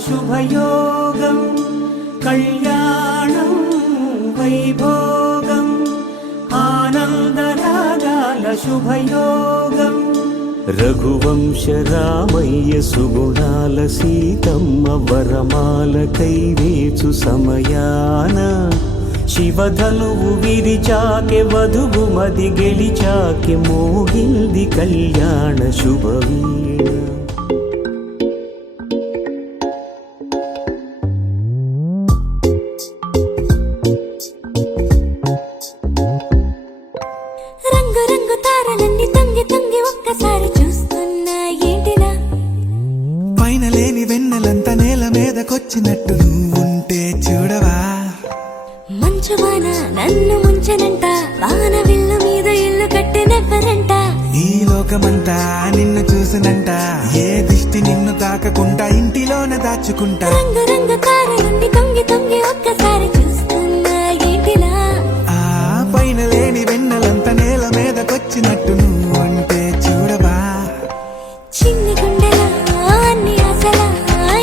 శుభయోగం కళ్యాణం వైభోగం ఆనందరాగాల శుభయోగం రఘువంశ రామయ్య సుగుణాల సీతమ్మ వరమాల కైవేచు సమయాన శివధనువు విరిచాకె వధువు మది గెలిచాకె మోగింది కళ్యాణ శుభవీణ రంగు రంగు తారలన్నీ తొంగి తొంగి ఒక్కసారి చూస్తున్నా ఏంటిలా పైన లేని వెన్నెలంతా నేల మీదకొచ్చినట్టు నువ్వుంటే చూడవా మంచువాన నన్ను ముంచనంట వాన విల్లు మీద ఇల్లు కట్టినెవ్వరంట ఈ లోకమంతా నిన్ను చూసినంట ఏ దిష్టి నిన్ను తాకకుండా ఇంటిలోన దాచుకుంటా రంగు రంగు తారలన్నీ తొంగి తొంగి ఒక్కసారి చూస్తున్నా ఏంటిలా ఆ పైన లేని వెన్నెలంతా నేల మీదకొచ్చినట్టు నువ్వుంటే చూడవా చిన్ని గుండెలా అన్ని ఆశలా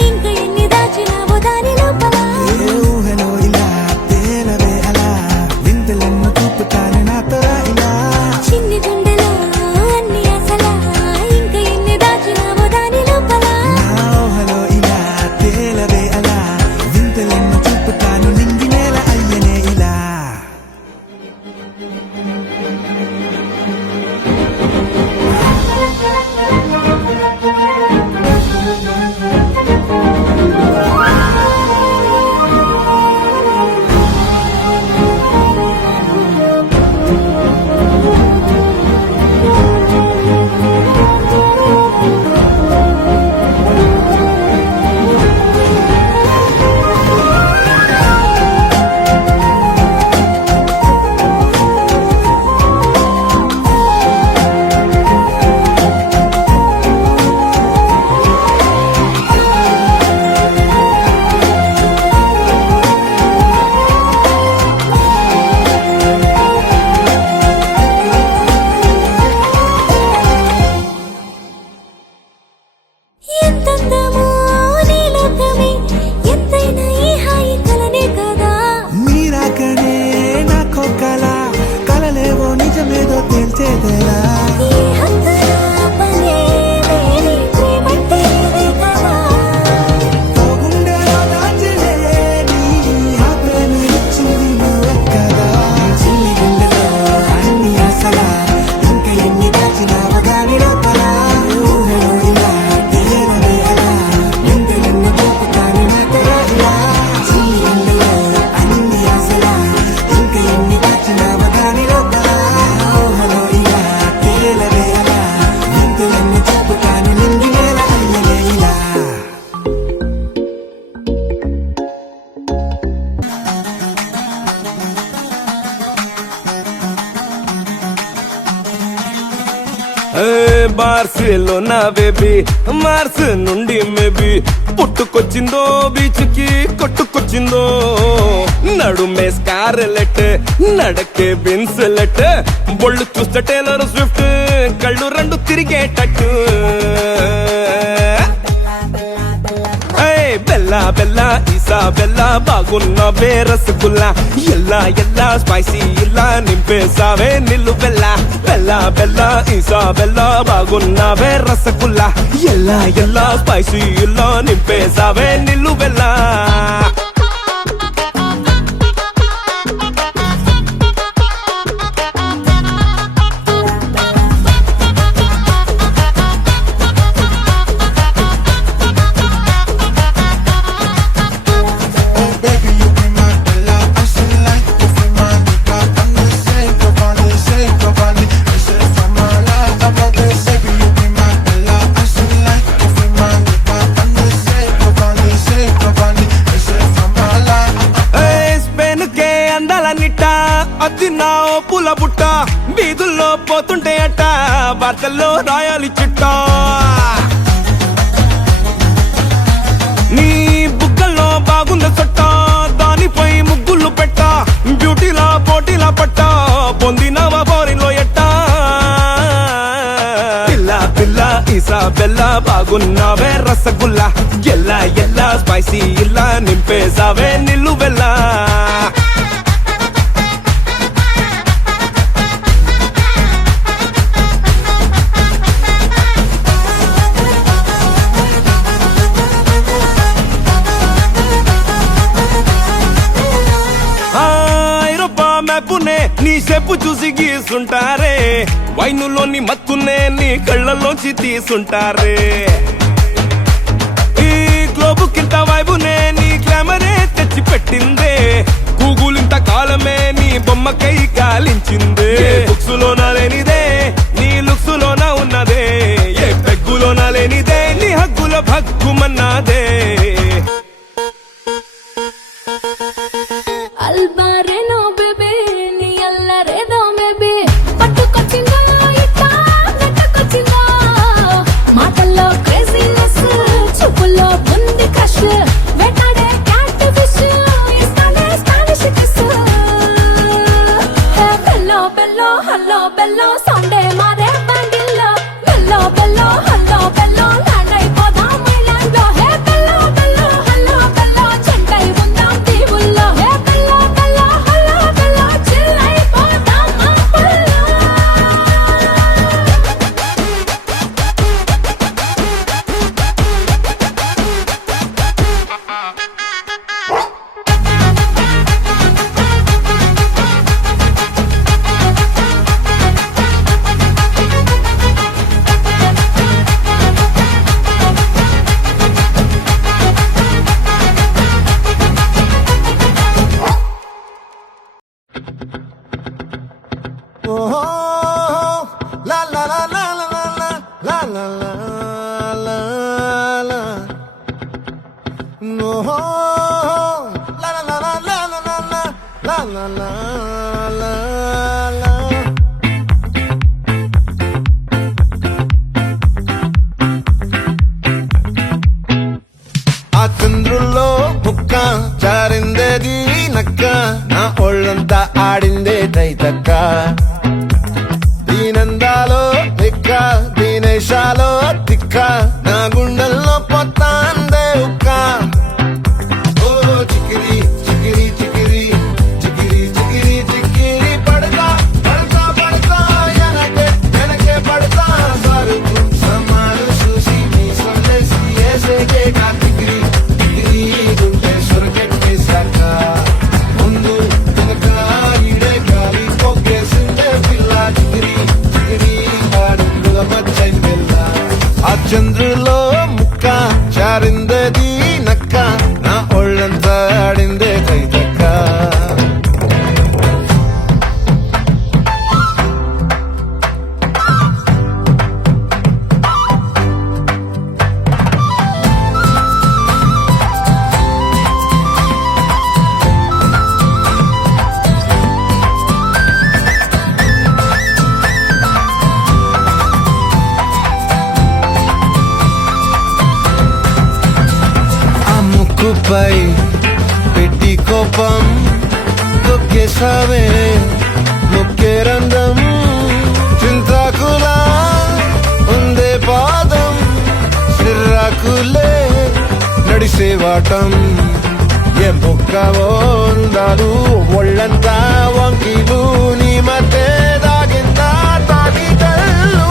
ఇంకా ఎన్ని దాచినావో దాని లోపల ఏ ఊహలో ఇలా తేలవే అలా వింతలెన్నో చూపుతాను నాతో ఇలా చిన్ని గుండెలో అన్ని ఆశలా ఇంకా ఎన్ని దాచినావో దాని లోపల నా ఊహలో ఇలా తేలవే అలా వింతలెన్నో చూపుతాను నింగి నేల అయ్యనే ఇలా ఎంతందమో నీ లోకమే ఎంతైనా ఈ హాయి కలనే కదా మీరాకనే నాకో కలలేవో నిజమేదో తేల్చేదేలా ఈ హద్దుల పనే లేని ప్రేమంటే ఇదే కదా ఓ గుండెలో దాచలేని ఆ ప్రేమ ఇచ్చింది నువ్వే కదా చిన్ని గుండెలో అన్ని ఆశలా ఇంకా ఎన్ని దాచినావో దాని లోపల ఊహలో ఇలా తేలవే అలా వింతలెన్నో చూపుతాను నాతో ఇలా చిన్ని గుండెలో అన్ని ఆశలా ఇంకా ఎన్ని దాచినావో దాని లోపల ఊహలో ఇలా తేలవే అలా వింతలెన్నో చూపుతాను నింగి నేల అయ్యనే ఇలా బార్సిలోనా బేబీ మార్స్ నుండి మేబీ పుట్టుకొచ్చిందో బీచ్ కి కొట్టుకొచ్చిందో నడుమే స్కార్లెట్ నడకే బిన్సెలెట్ బొళ్ళు చూస్తే టేలర్ స్విఫ్ట్ కళ్ళు రెండు తిరిగేటట్టు బెల్లా బెల్లా ఈసా బెల్లా బాగున్నవే రసగుల్లా ఎల్లా ఎల్లా స్పైసీ ఇలా నింపేసావే నిల్లు బెల్లా బెల్లా బెల్లా ఈసా బెల్లా బాగున్నవే రసగుల్లా ఎల్లా ఎల్లా స్పైసీ ఇలా నింపేసావే నిల్లు బెల్లా అది నా పూల బుట్ట వీధుల్లో పోతుంటే అట్ట వార్తల్లో రాయాలి చిట్టా నీ బుగ్గల్లో బాగుంది సొట్ట దానిపై ముగ్గులు పెట్ట బ్యూటీలా పోటీలా పట్ట పొందినవా బోరిలో ఎట్ట పిల్ల పిల్ల ఈసా బెల్ల బాగు బాగున్నావే రసగుల్లా ఎల్లా ఎల్లా స్పైసీ ఇలా నింపేసావే నిలువెల్లా ఐరోపా మ్యాపునే నీ చెప్పు చూసి గీసుంటారే వైనులోని మత్తునే నీ కళ్ళలోంచి తీసుంటారే ఈ గ్లోబు కింద వైబునే నీ గ్లామరే తెచ్చి పెట్టిందే గూగుల్ ఇంత కాలమే నీ బొమ్మకై కాలించిందే బుక్స్ లోన లేనిదే నీ లుక్స్ లోన ఉన్నదే ఏ పెగ్గులోన లేనిదే నీ హగ్గుల భగ్గుమన్నాదే అల్బారేనో బేబీ నీ అల్లరేదో మేబీ పట్టుకొచ్చిందో ఇట్టా నెట్టుకొచ్చిందో మాటల్లో క్రేజీనెస్ చూపుల్లో ఉంది క్రష్ వెంటాడే క్యాట్ ఫిష్ ఇస్తానే స్టాలిష్ కిస్ బెల్లో బెల్లో హల్లో బెల్లో సౌండే మారే బ్యాంగిల్లో బెల్లో బెల్లో హల్లో బెల్లో ల్యాండ్ అయిపోదాం మైలాండ్ లో హే బెల్లో బెల్లో హల్లో బెల్లో చెంటై ఉందాం దీవుల్లో హే బెల్లో బెల్లో హల్లో బెల్లో చిల్ అయిపోదాం మాపుల్లో La la la la la la la la la la la. No. La la la la la la la la la la la la. ఆ చంద్రుల్లో బుక్క జారిందేది నక్క నా ఒళ్ళంతా ఆడిందే తైతక్క దీనందాలో ఎక్క దీనేశాలో తిక్క నా గుండెల్లో పొత్తాందే ఉక్క ఓ చికిరి చికిరి చికిరి చికిరి చికిరి చికిరి పడతా పడతా పడతా ఎనకే ఎనకే పడతా సరుకు సమాలు చూసి నీ సొల్లేసి ఏసేకే కా చికిరి చికిరి గుండె సొరకెట్టేశాక ముందు వెనక ఈడే గాలి పొగ్గేసిందే పిల్ల చికిరి చికిరి ఆడుగుల మధ్య పిల్ల ఆ చంద్రులో ముక్క జారిందది నక్క నా ఒళ్ళంతా ఆడిందే కైతక్క ఆ ముక్కుపై పెట్టి కోపం తొక్కేసావే ముక్కే రంధ్రం చింతాకులా ఉందే పాదం సిర్రాకులే నడిసేవాటం ఏ బొక్కవో ఉందాలు ఒళ్ళంతా వంకిలు నీ మధ్య దాగిందా తాగిటల్లు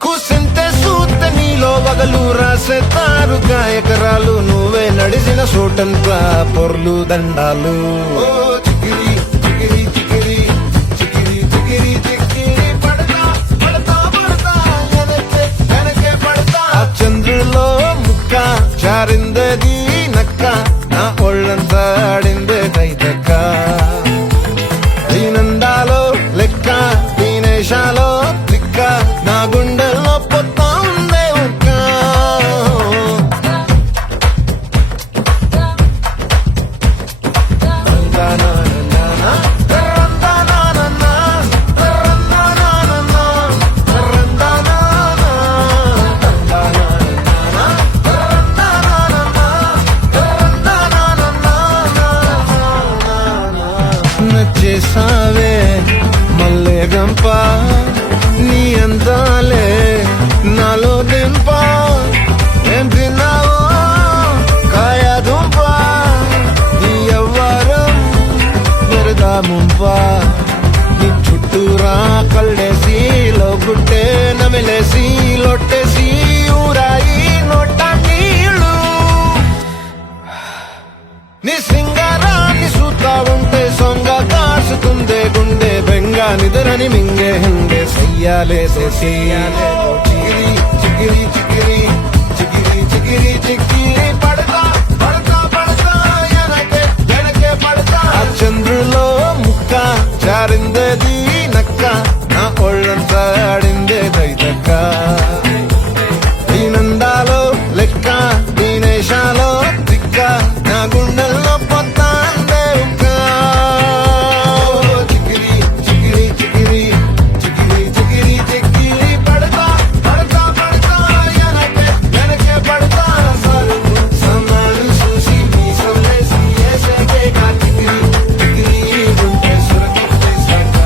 కూసింతే సూత నీలో వగలు రాసేతారు గాయకరాలు నువ్వే నడిసిన చోటంతా పొర్లు దండాలు ఓ చికిరి చికిరి చికిరి చికిరి చికిరి చికిరి పడతా పడతా పడతా ఎనకే ఎనకే పడతా ఆ చంద్రులో ముక్క జారిందది నక్క నా ఒళ్ళంతా ఆడిందే కైతక్క దీనందాలో లెక్క దీనేశాలో లిక్క నా గుండెల్లో పొత్తా ఉందే ఉక్క నందనా చెయ్యాలే తోటి చికిరి చికిరి చికిరి చికిరి చికిరి చికిరి పడతా పడతా పడతా ఎనకే ఎనకే పడతా ఆ చంద్రులో ముక్క జారిందేది నక్క నా ఒళ్ళంతా ఆడిందే దైతక్క దీనందాలో లెక్క దీనేశాలో దిక్క నా గుండెల్లో పొత్తాందే ఉక్క చికిరి చికిరి చికిరి చికిరి చికిరి చికిరి పడతా పడతా పడతా ఎనకే ఎనకే పడతా సరుకు సమాలు చూసి నీ సందేశం ఏసేకే కా చికిరి చికిరి గుండె సురకొట్టేశాక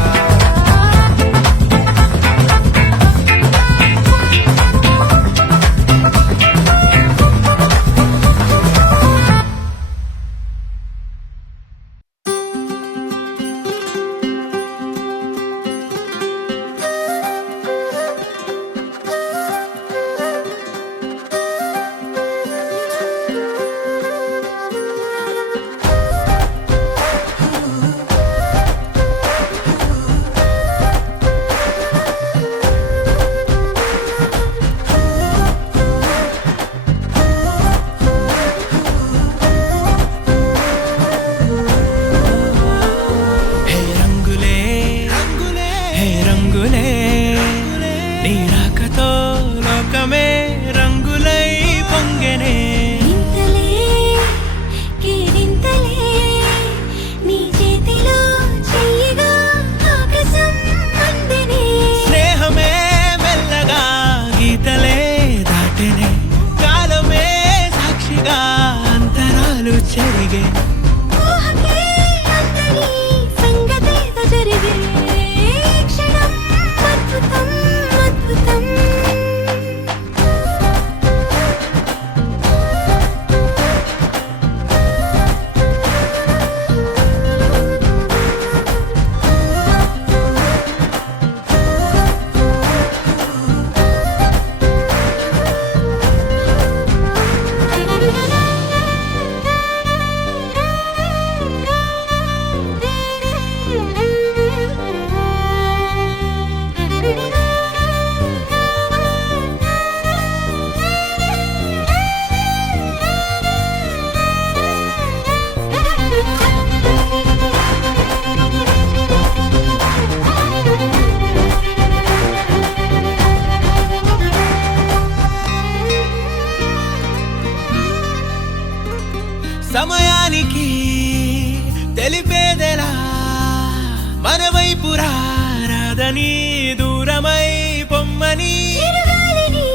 హే రంగులే రంగులే హే రంగులే నీ రాకతో లోకమే రంగులై పొంగెనే ఇంతలే కేరింతలే నీ చేతిలో చెయ్యగా ఆకాశం అందనే స్నేహమే మెల్లగా గీతలే దాటెనే కాలమే సాక్షిగా అంతరాలు చెరిగే ఊహకే అందని సంగతేదో జరిగే క్షణం అద్భుతం అద్భుతం సమయానికి తెలిపేదెలా మన వైపు రాదని దూరమై పొమ్మని చిరుగాలిని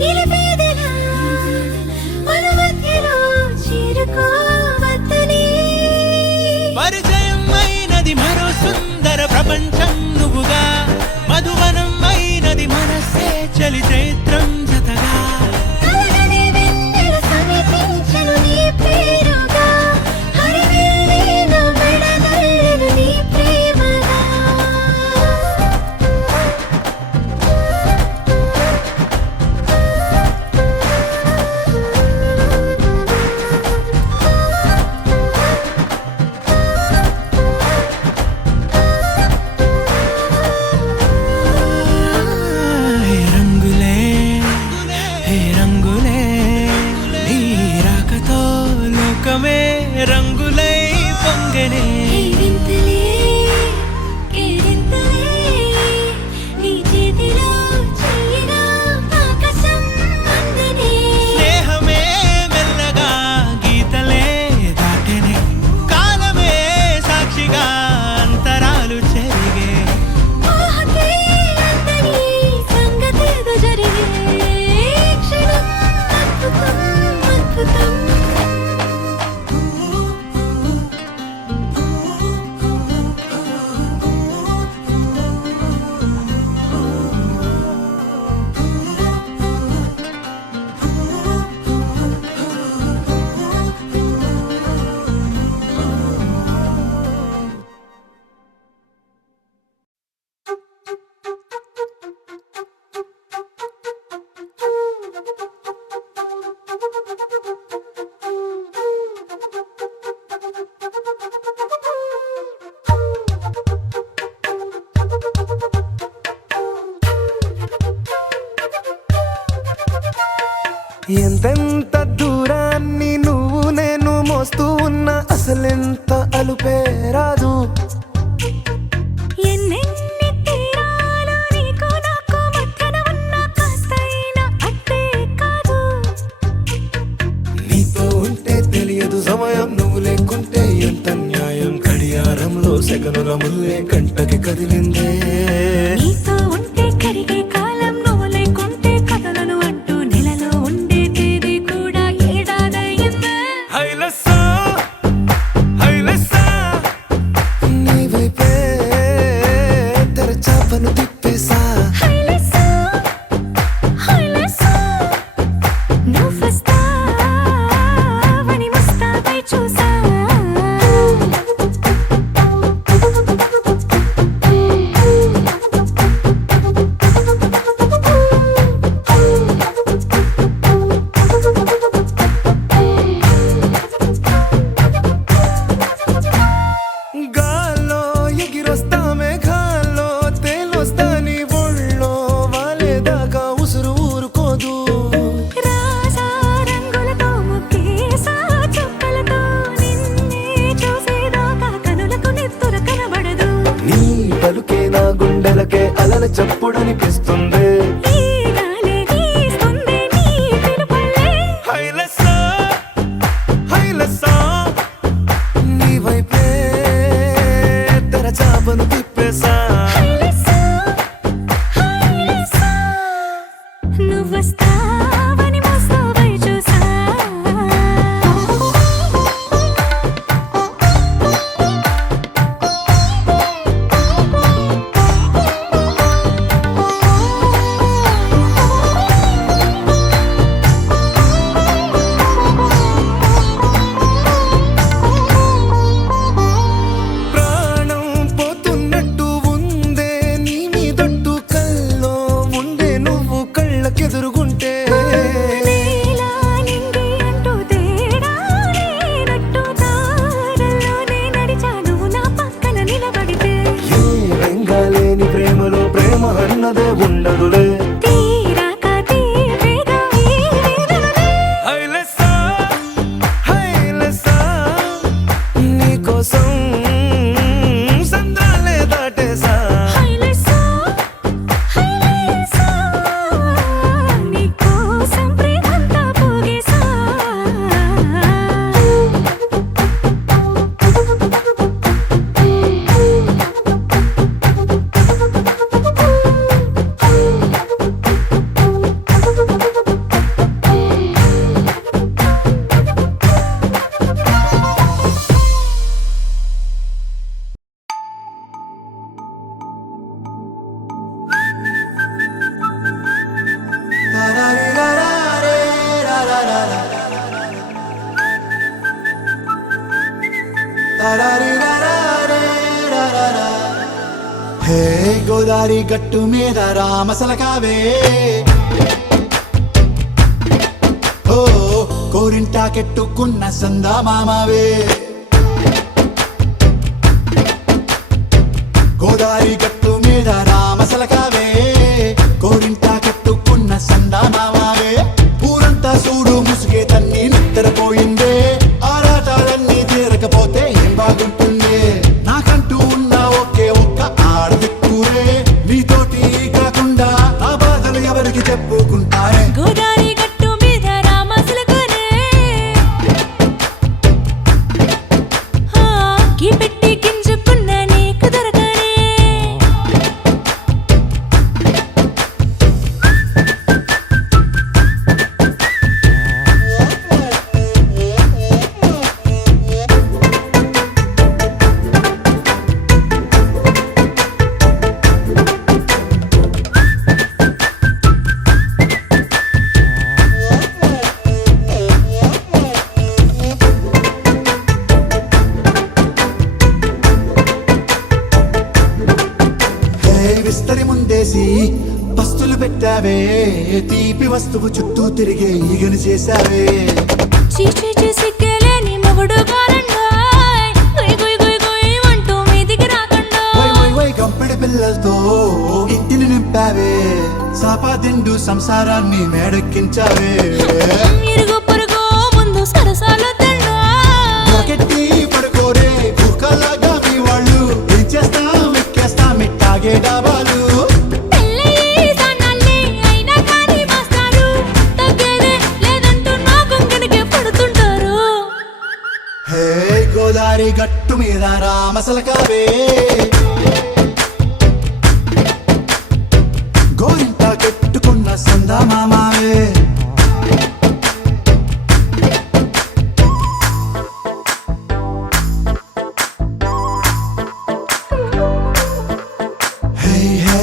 నిలిపేదెలా మన మధ్యలో చేరుకోవద్దని పరిచయం అయినది మరో సుందర ప్రపంచం నువ్వుగా మధువనం అయినది మనసే చలి చైత్రం జతగా కలగని వెన్నెల సమీపించెను నీ పేరుగా హరివెల్లి నా మెడదల్లెను నీ ప్రేమగా ఎంతెంత దూరాన్ని నువ్వు నేను మోస్తూ ఉన్నా అసలెంత అలుపే రాదు. ఎన్నెన్ని తీరాలు నీకు నాకు మధ్యన ఉన్న కాస్తైనా అట్టే కాదు. నీతో ఉంటే తెలియదు సమయం, నువ్వు లేకుంటే ఎంత న్యాయం. గడియారంలో సెగనుల ముల్లే కంటకి కదిలిందే. నీతో ఉంటే కరిగే కాలం, నువ్వు లేకుంటే కథలను అంటూ నెలలో ఉండే తేదీ కూడా ఏడాదయ్యిందే. హైలెస్సా హైలెస్సా నీ వైపే తెరచాపను తిప్పేసా. హైలెస్సా, హైలెస్సా, నువ్వొస్తావని ముస్తాబై చూసా. గాల్లో ఎగిరొస్తా మేఘాల్లో తేలొస్తా నీ ఒళ్ళో వాలేదాకా ఉసురు ఊరుకోదు. రాజా రంగులతో ముగ్గేసా చుక్కలతో నిన్నే చూసేదాకా కనులకు నెత్తుర కనబడదు. నీ పలుకే నా గుండెలకే అలల చప్పుడనిపిస్తుంది. ఈ గాలి వీస్తుంది నీ పిలుపుల్లే. హైలెస్సా హైలెస్సా నీ వైపే తెరచాపను తిప్పేసా. హైలెస్సా, హైలెస్సా, నువ్వొస్తావని ముస్తాబై చూసా. ప్రాణం పోతున్నట్టు ఉందే నీ మీదొట్టు, కల్లో ఉండే నువ్వు కళ్ళకెదురుగుంటే. నీలా నింగి అంటూ తేడా లేనట్టు తారల్లోనే నడిచా నువ్వు నా పక్కన నిలబడితే. ఏ వెంగాలేని ప్రేమలో ప్రేమ అన్నదే ఉండదులే. తీరాక తీరేగా ఈ వేదనలే. హైలెస్సా హైలెస్సా నీకోసం సంద్రాలే దాటేసా. హైలెస్సా, హైలెస్సా, నీకోసం ప్రేమంతా పోగేసా. హే గోదారి గట్టు మీద రామసలకావే, ఓ కోరింటాకెట్టుకున్న సందా మామావే. గోదారి గట్టు మీద రామసలకావే, కోరింటాకెట్టుకున్న సందా మామావే. ఊరంతా చూడు ముసుగే తన్ని నిద్రపోయిందే, ఆరాటాలన్నీ తీరకపోతే ఏం బాగుంటుందే. నాకంటూ ఉన్న ఒకే ఒక్క ఆడదిక్కురే, నీతోటి కాకుండా నా బాధలు ఎవరికి చెప్పుకుంటారే. గోదారి గట్టు మీద రామసలకనే, కి పెట్టి గింజుకున్న నీకు దొరకనే. విస్తరి ముందేసి పస్తులు పెట్టావే, తీపి వస్తువు చుట్టూ తిరిగే ఈగను చేశావే. చీచి మొగుడు కారండాయ్, గుయ్ గుయ్ గుయ్ గుయ్ అంటూ మీదికి రాకండాయ్. వై వై వై గంపెడి పిల్లలతో ఇంటిని నింపావే సాపాదిండు సంసారాన్ని మేడెక్కించావే ఇరుగు పొరుగు ముందు సరసాలొద్దండా రాకెట్టి పడుకోరే కుక్కలాగా మీ వాళ్ళు ఏం చేస్తాం ఎక్కేస్తాం ఇట్టాగే డాబాలు పెళ్ళయి సన్నాళ్ళే అయినా కానీ మాస్తారు తగ్గేదే లేదంటూ నా కొంగనికే పడుతుంటారు హే గోదారి గట్టు మీద రామసలకావే గోరింట కట్టుకున్న సందమామావే హే హే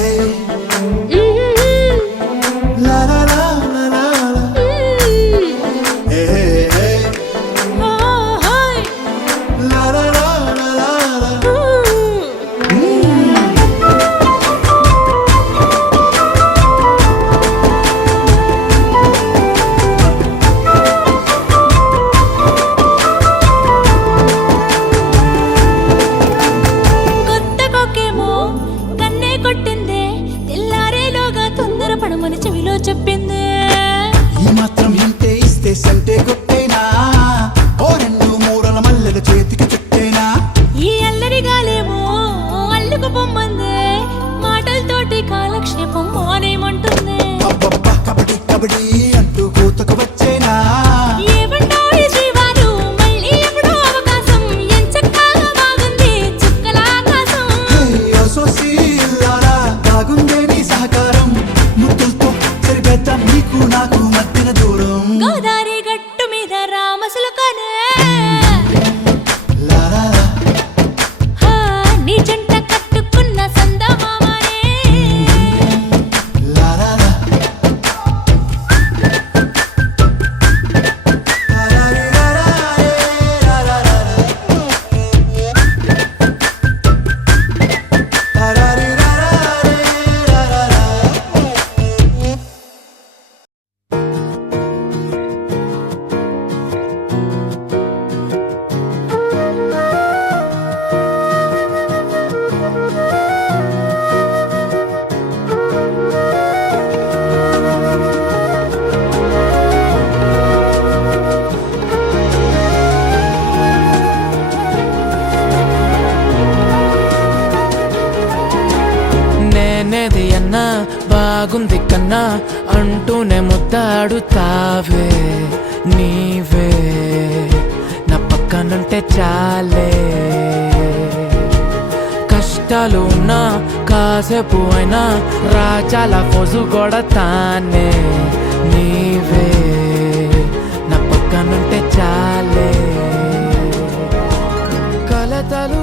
లా లా లా లా లా లా. హే హే ఓహోయ్ లా లా లా లా లా లా. కొత్త కొక్కేమో కన్నే కొట్టిందే తెల్లారేలోగా తొందర పడమని చెవిలో చెప్పిందే ఈ మాత్రం ఇంటే ఇస్తే సంటే కొట్టేనా ఓ రెండు మూరల మల్లెల చేతికి చుట్టేనా ఈ అల్లరి గాలేమో అల్లుకు పొమ్మందే మాటలతోటి కాలక్షేపం మానేమంటుంది అబ్బబ్బా కబడ్డీ కబడ్డీ అంటూ కూతకు వచ్చేనా ఏమంటారు శ్రీవారు మళ్ళీ ఎప్పుడో అవకాశం ఎంచక్కా బాగుంది చుక్కల ఆకాశం హే అసోసి ఇల్లారా బాగుందే నీ సహకారం ముద్దులతో సరిపెద్దాం నీకు నాకు మధ్యన దూరం గోదారి గట్టు మీద రామసులకనే లా లా లా. హా, నీ జంట కట్టుకున్న సందమామనే లా లా లా. లా లా లా లా లా లా లా లా. లా లా లా లా లా లా లా. నేనేది అన్నా బాగుంది కన్నా అంటూనే ముద్దాడుతావే నీవే నా పక్కనుంటే చాలే కష్టాలు ఉన్నా కాసేపు అయినా రాజాల ఫోజు కొడతానే నీవే నా పక్కనుంటే చాలే కలతలు